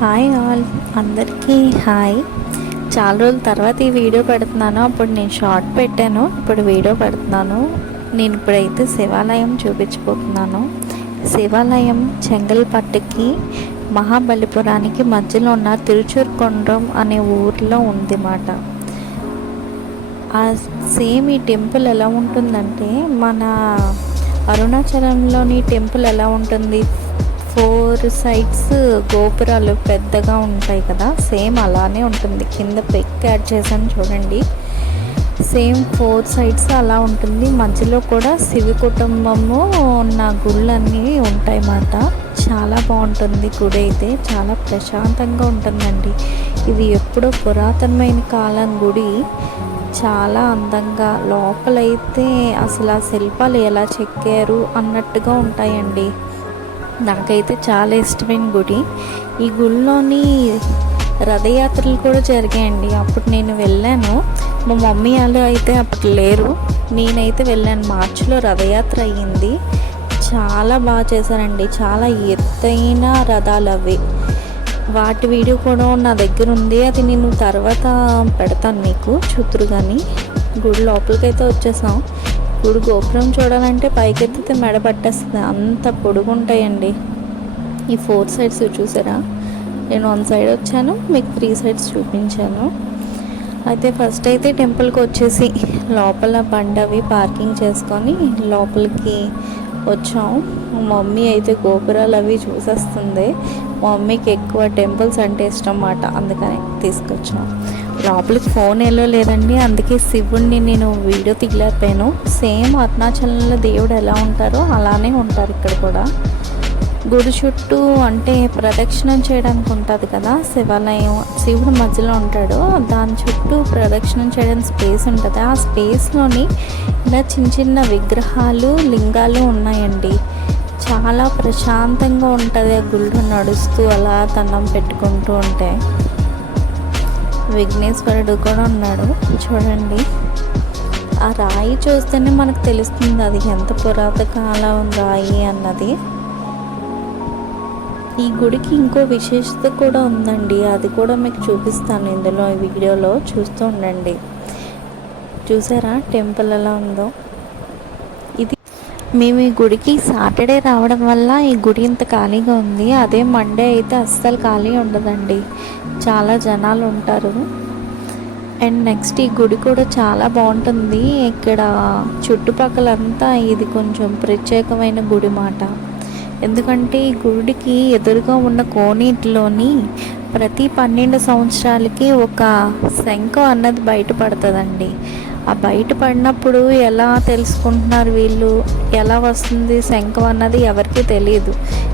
Hi all, అందరికీ hi. చాలా రోజుల తర్వాత ఈ వీడియో పెడుతున్నాను. అప్పుడు నేను షార్ట్ పెట్టాను, ఇప్పుడు వీడియో పెడుతున్నాను. నేను ఇప్పుడైతే శివాలయం చూపించబోతున్నాను. శివాలయం చెంగల్పట్టుకి మహాబలిపురానికి మధ్యలో ఉన్న తిరుచుర్కొండ్రం అనే ఊరిలో ఉంది మాట. సేమ్ ఈ టెంపుల్ ఎలా ఉంటుందంటే మన అరుణాచలంలోని టెంపుల్ ఎలా ఉంటుంది, 4 సైడ్స్ గోపురాలు పెద్దగా ఉంటాయి కదా, సేమ్ అలానే ఉంటుంది. కింద పిక్ యాడ్ చేశాను చూడండి. సేమ్ 4 సైడ్స్ అలా ఉంటుంది. మధ్యలో కూడా శివ కుటుంబము ఉన్న గుళ్ళన్నీ ఉంటాయి అన్నమాట. చాలా బాగుంటుంది గుడి అయితే, చాలా ప్రశాంతంగా ఉంటుందండి. ఇది ఎప్పుడో పురాతనమైన కాలం గుడి, చాలా అందంగా. లోపలైతే అసలు ఆ శిల్పాలు ఎలా చెక్కారు అన్నట్టుగా ఉంటాయండి. నాకైతే చాలా ఇష్టమైన గుడి. ఈ గుడిలోని రథయాత్రలు కూడా జరిగాయండి. అప్పుడు నేను వెళ్ళాను. మా మమ్మీ వాళ్ళు అయితే అప్పుడు లేరు, నేనైతే వెళ్ళాను. మార్చిలో రథయాత్ర అయ్యింది. చాలా బాగా చేశారండి. చాలా ఎత్తైన రథాలు అవి. వాటి వీడియో కూడా నా దగ్గర ఉంది. అది నేను తర్వాత పెడతాను, మీకు చూతురు. కానీ గుడి లోపలికైతే వచ్చేసాం. గుడి గోపురం చూడాలంటే పైకెత్తితే మెడ పట్టేస్తుంది, అంత పొడుగుంటాయండి. ఈ 4 సైడ్స్ చూసారా? నేను 1 సైడ్ వచ్చాను, మీకు 3 సైడ్స్ చూపించాను. అయితే ఫస్ట్ అయితే టెంపుల్కి వచ్చేసి లోపల బండి అవి పార్కింగ్ చేసుకొని లోపలికి వచ్చాం. మా మమ్మీ అయితే గోపురాలు అవి చూసేస్తుంది. మా మమ్మీకి ఎక్కువ టెంపుల్స్ అంటే ఇష్టం అన్నమాట, అందుకని తీసుకొచ్చాం. లోపలికి ఫోన్ ఎలా లేదండి, అందుకే శివుడిని నేను వీడియో తీయలేకపోయాను. సేమ్ అరుణాచలంలో దేవుడు ఎలా ఉంటారో అలానే ఉంటారు ఇక్కడ కూడా. గుడి చుట్టూ అంటే ప్రదక్షిణం చేయడానికి ఉంటుంది కదా శివాలయం, శివుడు మధ్యలో ఉంటాడు. దాని చుట్టూ ప్రదక్షిణం చేయడానికి స్పేస్ ఉంటుంది. ఆ స్పేస్లోని ఇలా చిన్న చిన్న విగ్రహాలు, లింగాలు ఉన్నాయండి. చాలా ప్రశాంతంగా ఉంటుంది ఆ గుళ్ళు నడుస్తూ అలా దండం పెట్టుకుంటూ ఉంటే. విఘ్నేశ్వరుడు కూడా ఉన్నాడు చూడండి. ఆ రాయి చూస్తేనే మనకు తెలుస్తుంది అది ఎంత పురాతన కాలం రాయి అన్నది. ఈ గుడికి ఇంకో విశేషత కూడా ఉందండి, అది కూడా మీకు చూపిస్తాను ఇందులో, ఈ వీడియోలో చూస్తూ ఉండండి. చూసారా టెంపుల్ ఎలా ఉందో? ఇది మేము ఈ గుడికి సాటర్డే రావడం వల్ల ఈ గుడి ఇంత ఖాళీగా ఉంది. అదే మండే అయితే అస్సలు ఖాళీ ఉండదండి, చాలా జనాలు ఉంటారు. అండ్ నెక్స్ట్ ఈ గుడి కూడా చాలా బాగుంటుంది. ఇక్కడ చుట్టుపక్కలంతా ఇది కొంచెం ప్రత్యేకమైన గుడి మాట. ఎందుకంటే ఈ గుడికి ఎదురుగా ఉన్న కోనేటిలోని ప్రతి 12 సంవత్సరాలకి ఒక శంఖం అన్నది బయటపడుతుందండి. ఆ బయటపడినప్పుడు ఎలా తెలుసుకుంటున్నారు వీళ్ళు, ఎలా వస్తుంది శంఖం అన్నది ఎవరికి తెలియదు.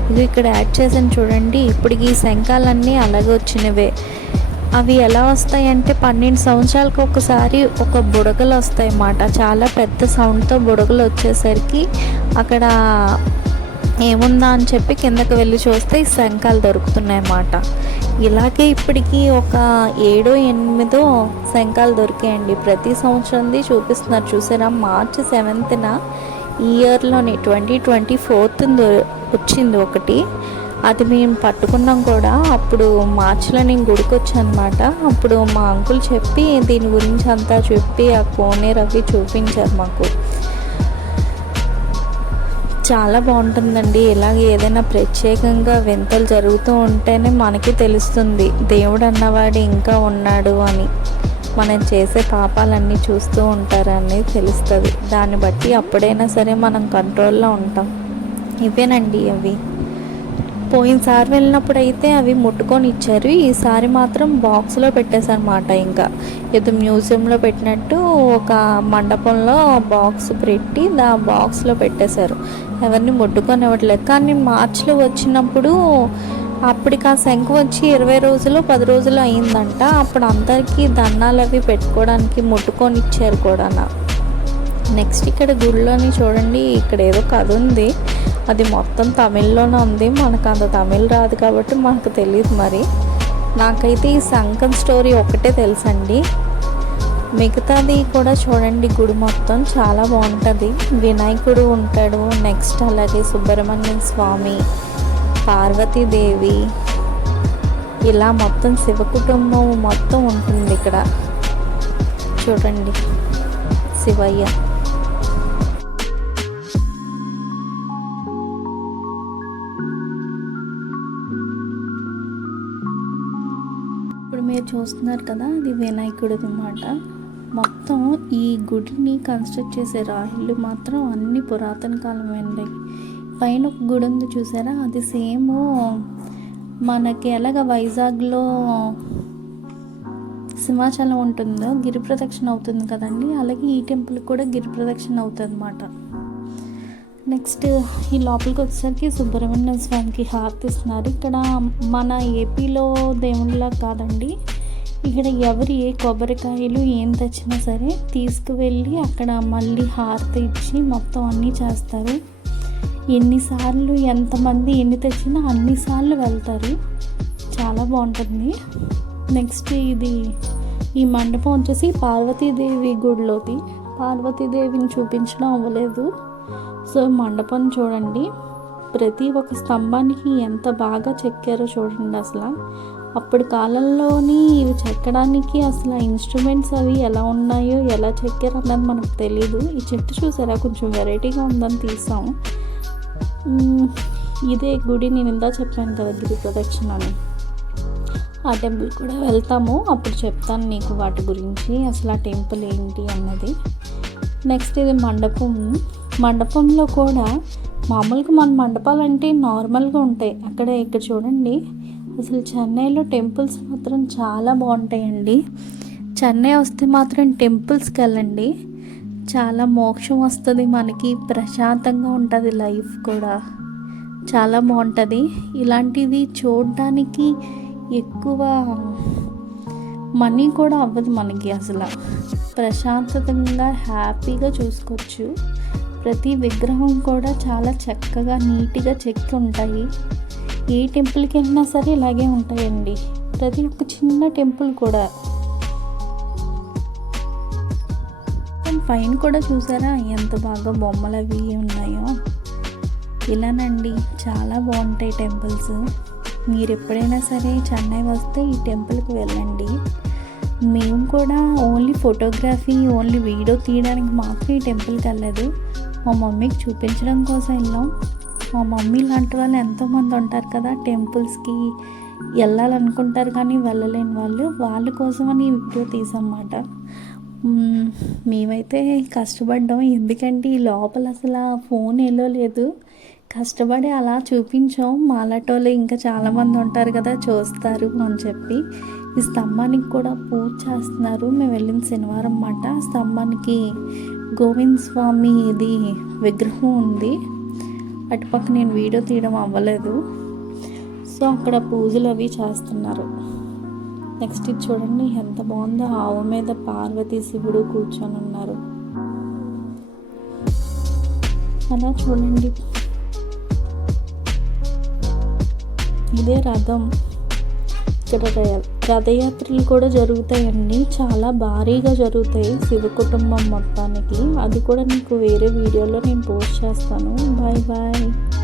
ఇది ఇక్కడ యాడ్ చేసాను చూడండి. ఇప్పుడు ఈ శంఖాలన్నీ అలాగే వచ్చినవే. అవి ఎలా వస్తాయంటే 12 సంవత్సరాలకు ఒకసారి ఒక బుడగలు వస్తాయి అన్నమాట. చాలా పెద్ద సౌండ్తో బుడగలు వచ్చేసరికి అక్కడ ఏముందా అని చెప్పి కిందకి వెళ్ళి చూస్తే ఈ శంఖాలు దొరుకుతున్నాయి అన్నమాట. ఇలాగే ఇప్పటికి ఒక 7-8 శంఖాలు దొరికాయండి. ప్రతి సంవత్సరంది చూపిస్తున్నారు చూసారా? మార్చి 7న ఈ ఇయర్లోని 2024 వచ్చింది ఒకటి. అది మేము పట్టుకున్నాం కూడా. అప్పుడు మార్చిలో నేను గుడికి వచ్చాను అనమాట. అప్పుడు మా అంకుల్ చెప్పి దీని గురించి అంతా చెప్పి ఆ కోనేరు అవి చూపించారు మాకు. చాలా బాగుంటుందండి. ఇలాగే ఏదైనా ప్రత్యేకంగా వింతలు జరుగుతూ ఉంటేనే మనకి తెలుస్తుంది దేవుడు అన్నవాడు ఇంకా ఉన్నాడు అని. మనం చేసే పాపాలన్నీ చూస్తూ ఉంటారని తెలుస్తుంది. దాన్ని బట్టి అప్పుడైనా సరే మనం కంట్రోల్లో ఉంటాం. ఇవేనండి అవి. పోయినసారి వెళ్ళినప్పుడు అయితే అవి ముట్టుకొని ఇచ్చారు. ఈసారి మాత్రం బాక్స్లో పెట్టేశారన్నమాట. ఇంకా ఏదో మ్యూజియంలో పెట్టినట్టు ఒక మండపంలో బాక్స్ పెట్టి ఆ బాక్స్లో పెట్టేశారు. ఎవరిని ముట్టుకొని ఇవ్వట్లేదు. కానీ మార్చిలో వచ్చినప్పుడు అప్పటికి ఆ శంఖం వచ్చి 20 రోజులు 10 రోజులు అయిందంట. అప్పుడు అందరికీ దండాలు అవి పెట్టుకోవడానికి ముట్టుకొని ఇచ్చారు కూడా. నెక్స్ట్ ఇక్కడ గుడిలోని చూడండి, ఇక్కడ ఏదో కథ ఉంది. అది మొత్తం తమిళ్లోనే ఉంది. మనకు అంత తమిళ్ రాదు కాబట్టి మనకు తెలియదు. మరి నాకైతే ఈ శంఖం స్టోరీ ఒకటే తెలుసండి. మిగతాది కూడా చూడండి. గుడి మొత్తం చాలా బాగుంటుంది. వినాయకుడు ఉంటాడు. నెక్స్ట్ అలాగే సుబ్రహ్మణ్య స్వామి, పార్వతీదేవి, ఇలా మొత్తం శివ కుటుంబం మొత్తం ఉంటుంది ఇక్కడ. చూడండి శివయ్య. ఇప్పుడు మీరు చూస్తున్నారు కదా, అది వినాయకుడు అన్నమాట. మొత్తం ఈ గుడిని కన్స్ట్రక్ట్ చేసే రాయిళ్ళు మాత్రం అన్ని పురాతన కాలమైనవి. పైన ఒక గుడి ఉంది చూసారా, అది సేమ్ మనకి ఎలాగ వైజాగ్లో సింహాచలం ఉంటుందో గిరి ప్రదక్షిణ అవుతుంది కదండి, అలాగే ఈ టెంపుల్ కూడా గిరి ప్రదక్షిణ అవుతుంది అన్నమాట. నెక్స్ట్ ఈ లోపలికి వచ్చేసరికి సుబ్రహ్మణ్య స్వామికి హారతి ఇస్తున్నారు. ఇక్కడ మన ఏపీలో దేవుళ్ళ కాదండి, ఇక్కడ ఎవరు ఏ కొబ్బరికాయలు ఏం తెచ్చినా సరే తీసుకువెళ్ళి అక్కడ మళ్ళీ హారతి ఇచ్చి మొత్తం అన్నీ చేస్తారు. ఎన్నిసార్లు ఎంతమంది ఎన్ని తెచ్చినా అన్నిసార్లు వెళ్తారు. చాలా బాగుంటుంది. నెక్స్ట్ ఈ మండపం వచ్చేసి పార్వతీదేవి గుడిలోది. పార్వతీదేవిని చూపించడం అవ్వలేదు. సో మండపం చూడండి, ప్రతి ఒక్క స్తంభానికి ఎంత బాగా చెక్కారో చూడండి. అసలు అప్పటి కాలంలోని ఇవి చెక్కడానికి అసలు ఇన్స్ట్రుమెంట్స్ అవి ఎలా ఉన్నాయో ఎలా చెక్కారో అన్నది మనకు తెలీదు. ఈ చెట్టు చూసారా, కొంచెం వెరైటీగా ఉందని తీసాం. ఇదే గుడి నేను ఇందా చెప్పాను కదా గిరి ప్రదక్షిణ అని, ఆ టెంపుల్ కూడా వెళ్తాము. అప్పుడు చెప్తాను నీకు వాటి గురించి, అసలు ఆ టెంపుల్ ఏంటి అన్నది. నెక్స్ట్ ఇది మండపం. మండపంలో కూడా మామూలుగా మన మండపాలంటే నార్మల్గా ఉంటాయి, ఇక్కడ చూడండి అసలు చెన్నైలో టెంపుల్స్ మాత్రం చాలా బాగుంటాయండి. చెన్నై వస్తే మాత్రం టెంపుల్స్కి వెళ్ళండి, చాలా మోక్షం వస్తుంది మనకి, ప్రశాంతంగా ఉంటుంది లైఫ్ కూడా చాలా బాగుంటుంది. ఇలాంటివి చూడడానికి ఎక్కువ మనీ కూడా అవ్వదు మనకి, అసలు ప్రశాంతంగా హ్యాపీగా చూసుకోవచ్చు. ప్రతి విగ్రహం కూడా చాలా చక్కగా నీట్గా చెక్కి ఉంటాయి. ఏ టెంపుల్కి వెళ్ళినా సరే ఇలాగే ఉంటాయండి, ప్రతి ఒక్క చిన్న టెంపుల్ కూడా. పైన కూడా చూసారా ఎంత బాగా బొమ్మలు అవి ఉన్నాయో. ఇలానండి చాలా బాగుంటాయి టెంపుల్స్. మీరు ఎప్పుడైనా సరే చెన్నై వస్తే ఈ టెంపుల్కి వెళ్ళండి. మేము కూడా ఓన్లీ ఫోటోగ్రఫీ, ఓన్లీ వీడియో తీయడానికి మాత్రం ఈ టెంపుల్కి వెళ్ళలేదు, మా మమ్మీకి చూపించడం కోసం వెళ్ళాం. మా మమ్మీ లాంటి వాళ్ళు ఎంతోమంది ఉంటారు కదా, టెంపుల్స్కి వెళ్ళాలనుకుంటారు కానీ వెళ్ళలేని వాళ్ళ కోసమని ఈ వీడియో తీసామన్నమాట. మేమైతే కష్టపడ్డాం, ఎందుకంటే ఈ లోపల అసలు ఫోన్ ఏలో లేదు, కష్టపడి అలా చూపించాం. మాలాటోళ్ళు ఇంకా చాలామంది ఉంటారు కదా, చూస్తారు అని చెప్పి. ఈ స్తంభానికి కూడా పూజ చేస్తున్నారు. మేము వెళ్ళిన శనివారం అన్నమాట. స్తంభానికి గోవింద స్వామి ఇది విగ్రహం ఉంది. అటుపక్క నేను వీడియో తీయడం అవ్వలేదు. సో అక్కడ పూజలు అవి చేస్తున్నారు. నెక్స్ట్ ఇది చూడండి ఎంత బాగుందో, ఆవు మీద పార్వతీ శివుడు కూర్చొని ఉన్నారు. అలా చూడండి, ఇదే రథం. ఇక్కడ రథయాత్రలు కూడా జరుగుతాయండి, చాలా భారీగా జరుగుతాయి శివ కుటుంబం మొత్తానికి. అది కూడా నీకు వేరే వీడియోలో నేను పోస్ట్ చేస్తాను. Bye bye.